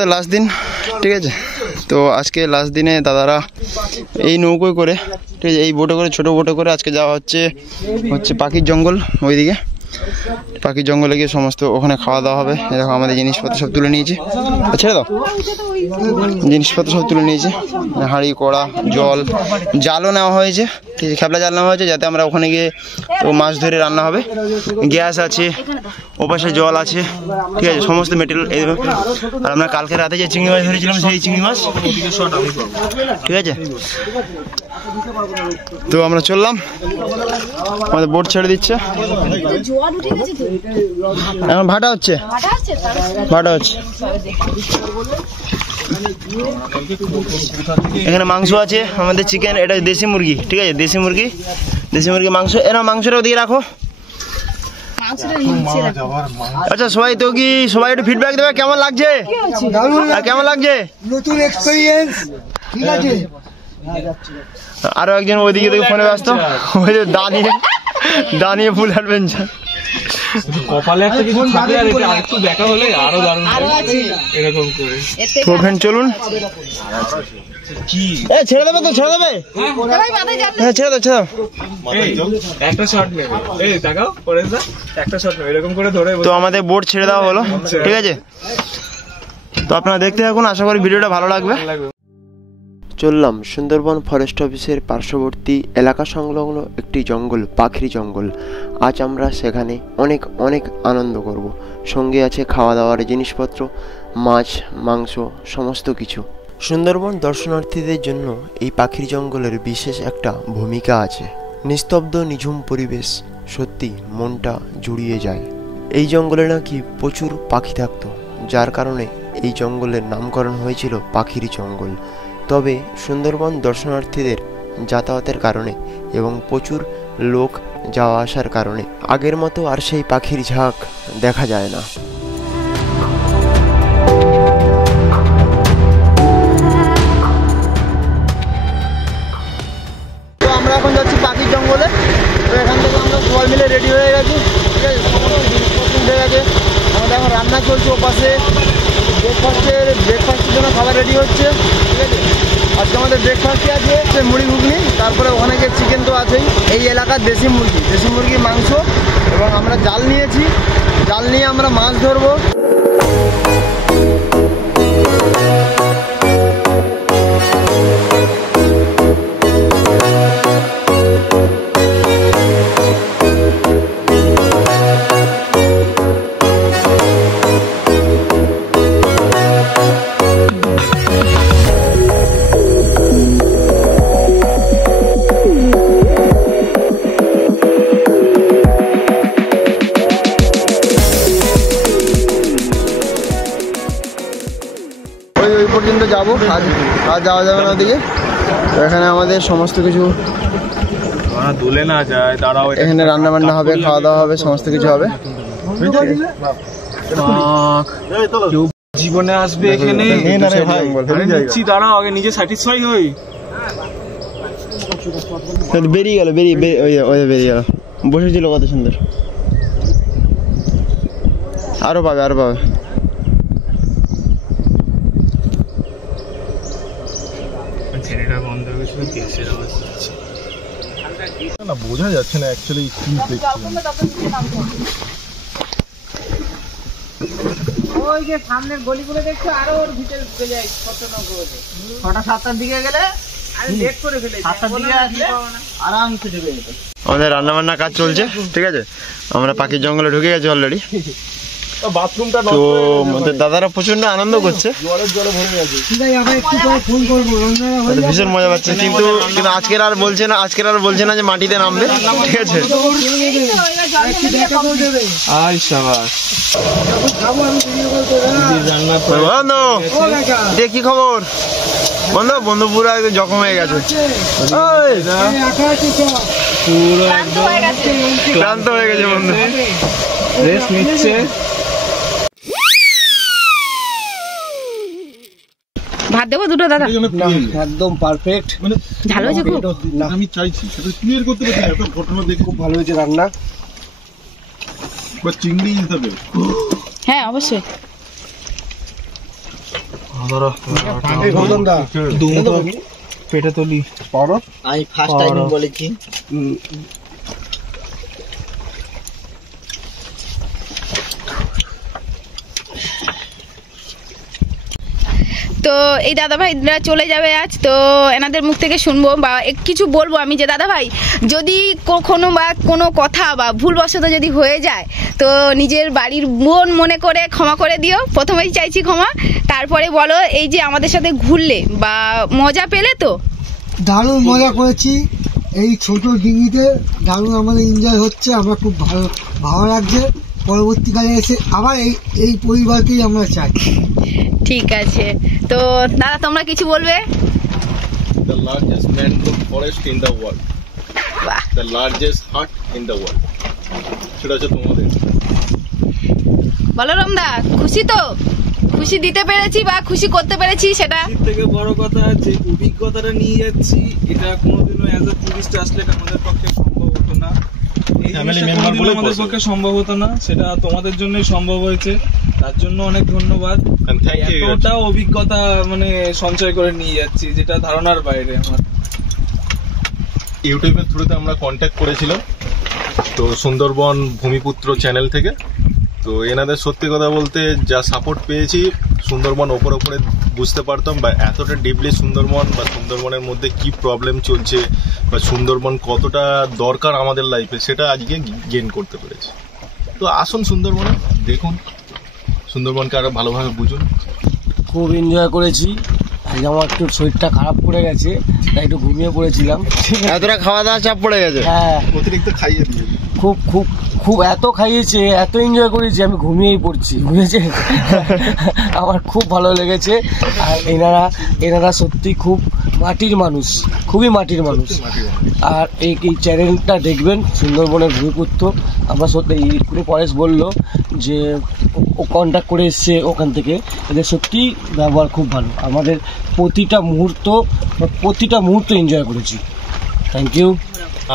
আমাদের লাস্ট দিন, ঠিক আছে। তো আজকে লাস্ট দিনে দাদারা এই নৌকোয় করে, ঠিক আছে, এই বোটে করে, ছোটো বোটে করে আজকে যাওয়া হচ্ছে পাখির জঙ্গল। ওইদিকে পাখির জঙ্গলে গিয়ে সমস্ত ওখানে খাওয়া দাওয়া হবে। দেখো আমাদের জিনিসপত্র সব তুলে নিয়েছি, ছেড়ে দাও, জিনিসপত্র সব তুলে নিয়েছি, হাঁড়ি কড়া জল, জালও নেওয়া হয়েছে, ঠিক আছে, খেপলা জাল নেওয়া হয়েছে যাতে আমরা ওখানে গিয়ে তো মাছ ধরে রান্না হবে। গ্যাস আছে, ওপাশে জল আছে, ঠিক আছে, সমস্ত মেটেরিয়াল। আর আমরা কালকে রাতে যে চিংড়ি মাছ ধরেছিলাম সেই চিংড়ি মাছ, ঠিক আছে। তো আমরা চললাম, আমাদের বোট ছেড়ে দিচ্ছে, এখন ভাটা হচ্ছে, ভাটা হচ্ছে। এখানে মাংস আছে আমাদের, চিকেন, এটা দেশি মুরগি, ঠিক আছে, দেশি মুরগি মাংস। এরা মাংসটা ওদিকে রাখো। আচ্ছা সবাই তো কি সবাই একটু ফিডব্যাক দেবে, কেমন লাগছে, কেমন লাগছে, নতুন এক্সপেরিয়েন্স, ঠিক আছে। আরো একজন ওইদিকে থেকে ফোনে ব্যস্ত, ওই যে দাঁড়িয়ে ফুল অ্যাডভেঞ্চার। কপালে একটা কিছু থাকলে আর একটু দেখা হলে আরো দারুণ এরকম করে। তো ফ্রেন্ড চলুন, ছেড়ে দেবে তো, ছেড়ে দেবে, হ্যাঁ ছেড়ে দাও, ছেড়ে দাও, একটা শট নেবে, এই দেখাও পরে একটা শট নেবে এরকম করে ধরে। তো আমাদের বোট ছেড়ে দেওয়া হলো, ঠিক আছে। তো আপনারা দেখতে থাকুন, আশা করি ভিডিওটা ভালো লাগবে। চললাম সুন্দরবন ফরেস্ট অফিসের পার্শ্ববর্তী এলাকা সংলগ্ন একটি জঙ্গল, পাখির জঙ্গল। আজ আমরা সেখানে অনেক অনেক আনন্দ করব। সঙ্গে আছে খাওয়া দাওয়ার জিনিসপত্র, মাছ মাংস সমস্ত কিছু। সুন্দরবন দর্শনার্থীদের জন্য এই পাখির জঙ্গলের বিশেষ একটা ভূমিকা আছে। নিস্তব্ধ নিঝুম পরিবেশ সত্যি মনটা জুড়িয়ে যায়। এই জঙ্গলে নাকি প্রচুর পাখি থাকতো, যার কারণে এই জঙ্গলের নামকরণ হয়েছিল পাখির জঙ্গল। তবে সুন্দরবন দর্শনার্থীদের যাতায়াতের কারণে এবং প্রচুর লোক যাওয়া আসার কারণে আগের মতো আর সেই পাখির ঝাঁক দেখা যায় না। তো আমরা এখন যাচ্ছি পাখির জঙ্গলে। তো এখান থেকে আমরা সবাই মিলে রেডি হয়ে গেছি, ঠিক আছে, সমস্ত জিনিসপত্র উঠে গেছে। আমাদের এখন রান্না চলছে, ওপাশে ব্রেকফাস্টের জন্য খাবার রেডি হচ্ছে, ঠিক আছে। আজকে আমাদের ব্রেকফাস্টে আছে মুড়ি ঘুগনি, তারপরে ওখানে গিয়ে চিকেন তো আছেই, এই এলাকার দেশি মুরগি মাংস, এবং আমরা জাল নিয়েছি, জাল নিয়ে আমরা মাছ ধরবো। ওই পর্যন্ত যাবো, আজ যাওয়া যাবে না ওদিকে। তো এখানে আমাদের সমস্ত কিছু দুলে না যায়, দাঁড়াও, এখানে রান্না বান্না হবে, খাওয়া দাওয়া হবে, সমস্ত কিছু হবে। জীবনে আসবে এখানে, দাঁড়াও আগে নিজে স্যাটিসফাই হই। বেরিয়ে গেল, বেরিয়ে গেল, বসেছিল কত সুন্দর। আরো পাবে, আরো পাবে। বোঝা যাচ্ছে না অ্যাকচুয়ালি কি ওই যে সামনের গলিগুলো দেখছো, আরো ওর ভিতরে ঢুকে যায়, 6টা-7টার দিকে গেলে লেট করে ফেলে, 7টার দিকে আসলে আরামসে ঢুকে যেত। আমাদের রান্না বান্না কাজ চলছে, ঠিক আছে। আমরা পাখির জঙ্গলে ঢুকে গেছি অলরেডি। তো দাদারা প্রচন্ড আনন্দ করছে, ভীষণ মজা পাচ্ছে। কিন্তু আজকের আর বলছে না যে মাটিতে নামবে, ঠিক আছে। কি খবর বন্ধু? পুরো একদম জখম হয়ে গেছে, ক্লান্ত হয়ে গেছে বন্ধু, রেস্ট নিচ্ছে। ভাত দেবো দুটো দাদা, একদম পারফেক্ট, মানে ভালো হয়েছে খুব। আমি চাইছি সেটা ক্লিয়ার করতে পারি, এত ঘটনা দেখে খুব ভালো হয়েছে রান্না। বা চিংড়ি হিসাবে, হ্যাঁ অবশ্যই। পেটে তুলি আমি ফার্স্ট টাইম বলেছি। তো এই দাদা ভাইরা চলে যাবে আজ, তো এনাদের মুখ থেকে শুনবো বা কিছু বলবো আমি যে দাদা ভাই যদি কখনো বা কোনো কথা বা ভুলবশত যদি হয়ে যায় তো নিজের বাড়ির বোন মনে করে ক্ষমা করে দিও। প্রথমেই চাইছি ক্ষমা, তারপরে বলো এই যে আমাদের সাথে ঘুরলে বা মজা পেলে। তো দারুণ মজা করেছি এই ছোট ডিঙিতে, দারুণ আমাদের এনজয় হচ্ছে, আমরা খুব ভালো লাগছে। পরবর্তীকালে এসে আবার এই পরিবারকেই আমরা চাই। ঠিক আছে, তো দাদা তোমরা কিছু বলবে? The largest mangrove forest in the world. বাহ, The largest hut in the world. সেটা হচ্ছে তোমাদের। বলো রমদা, খুশি তো? খুশি দিতে পেরেছি বা খুশি করতে পেরেছি সেটা সব থেকে বড় কথা, যে অভিজ্ঞতাটা নিয়ে যাচ্ছি এটা কোনোদিনও অ্যাজ এ টুরিস্ট আসলে আমাদের পক্ষে সম্ভব হতো না। এই জিনিসটা কোনোদিনও আমাদের পক্ষে সম্ভব হতো না, সেটা তোমাদের জন্যই সম্ভব হয়েছে। তার জন্য অনেক ধন্যবাদ। এতটা অভিজ্ঞতা মানে সঞ্চয় করে নিয়ে যাচ্ছি যেটা ধারণার বাইরে আমার। ইউটিউবের থ্রুতে আমরা কন্ট্যাক্ট করেছিলাম তো সুন্দরবন ভূমিপুত্র চ্যানেল থেকে। তো এনাদের সত্যি কথা বলতে যা সাপোর্ট পেয়েছি, সুন্দরবন ওপরে বুঝতে পারতাম বা এতটা ডিপলি সুন্দরবন বা সুন্দরবনের মধ্যে কি প্রবলেম চলছে বা সুন্দরবন কতটা দরকার আমাদের লাইফে, সেটা আজকে গেইন করতে পেরেছি। তো আসুন সুন্দরবনে, দেখুন সুন্দরবনকে আরো ভালোভাবে বুঝুন। খুব এনজয় করেছি। আজকে আমার একটু শরীরটা খারাপ পড়ে গেছে, তাই একটু ঘুমিয়ে পড়েছিলাম। এতটা খাওয়া দাওয়া চাপ পড়ে গেছে? হ্যাঁ, অতিরিক্ত খাইয়ে দিয়ে খুব খুব খুব এত খাইয়েছে, এত এনজয় করেছি, আমি ঘুমিয়েই পড়ছি, বুঝেছে? আমার খুব ভালো লেগেছে। আর এনারা সত্যি খুব মাটির মানুষ, খুবই মাটির মানুষ। আর এই চ্যানেলটা দেখবেন, সুন্দরবনের ভূমিপুত্র। আমরা সত্যি পুরো পরেশ বললো যে ও কন্ট্যাক্ট করে এসছে ওখান থেকে, এদের সত্যি ব্যবহার খুব ভালো। আমাদের প্রতিটা মুহূর্ত এনজয় করেছি। Thank you.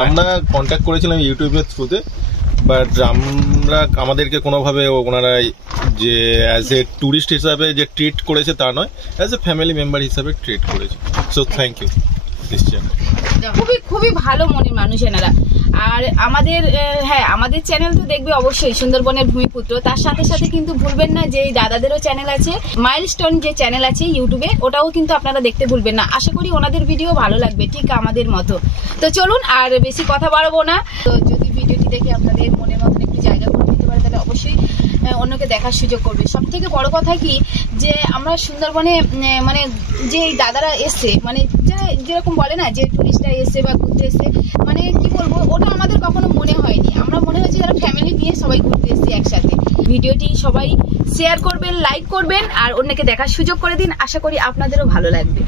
আমরা কন্ট্যাক্ট করেছিলাম ইউটিউবের থ্রুতে, বাট আমাদেরকে কোনোভাবে ওনারা যে অ্যাজ এ ট্যুরিস্ট হিসাবে যে ট্রিট করেছে তা নয়, অ্যাজ এ ফ্যামিলি মেম্বার হিসাবে ট্রিট করেছে। So thank you this channel. খুবই খুবই ভালো মনের মানুষ এনারা। আর আমাদের চ্যানেল তো দেখবে অবশ্যই, সুন্দরবনের ভূমিপুত্র। তার সাথে সাথে কিন্তু ভুলবেন না যে দাদাদেরও চ্যানেল আছে, মাইলস্টোন যে চ্যানেল আছে ইউটিউবে, ওটাও কিন্তু আপনারা দেখতে ভুলবেন না। আশা করি ওনাদের ভিডিও ভালো লাগবে ঠিক আমাদের মতো। তো চলুন আর বেশি কথা বাড়াবো না। তো যদি ভিডিওটি দেখে আপনাদের মনের মতন একটু জায়গা করে দিতে পারে তাহলে অবশ্যই অন্যকে দেখার সুযোগ করবে। সব থেকে বড় কথা কি যে আমরা সুন্দরবনে মানে যে দাদারা এসছে, মানে যেরকম বলে না যে টুরিস্টরা এসছে বা ঘুরতে এসছে, মানে কি বলবো, ওটা আমাদের কখনো মনে হয়নি। আমরা মনে হয়েছে যারা ফ্যামিলি নিয়ে সবাই ঘুরতে এসছি একসাথে। ভিডিওটি সবাই শেয়ার করবেন, লাইক করবেন আর অন্যকে দেখার সুযোগ করে দিন। আশা করি আপনাদেরও ভালো লাগবে।